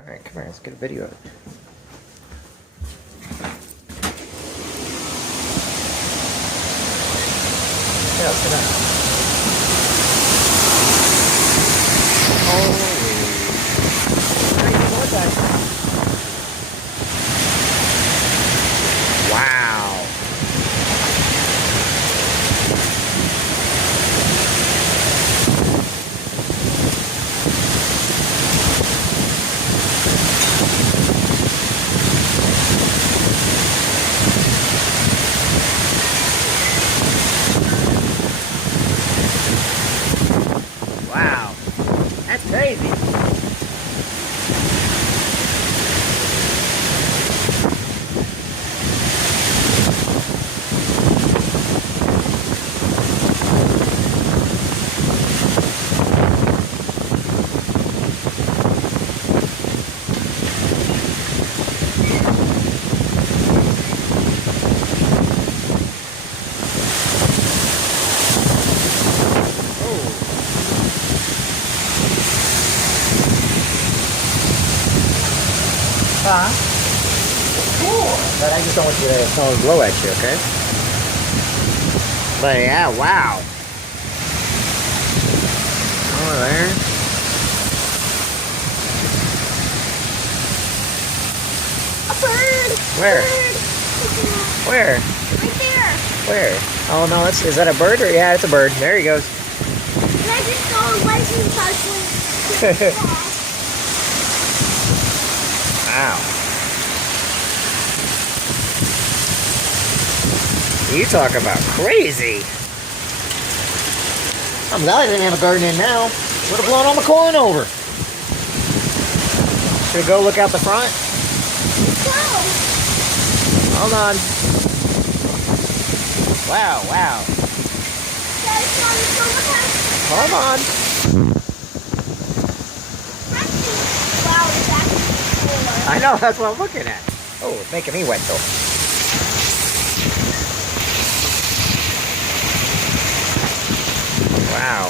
Alright, come here, let's get a video of it. Yeah, let's get that. Holy. Alright, you know what that? Wow. Wow, that's crazy. Huh? Cool. But I just don't want you to tell it blow at you, okay? But yeah, wow. Over there. A bird! Where? Bird. Where? Right there. Where? Oh no, is that a bird? Or yeah, it's a bird. There he goes. And I just saw a lightning partially. Wow. You talk about crazy. I'm glad I didn't have a garden in now. Would have blown all my corn over. Should we go look out the front? Go! Hold on. Wow, wow. That's not so much. Hold on. Wow, it's actually cooler. I know, that's what I'm looking at. Oh, it's making me wet though. Wow.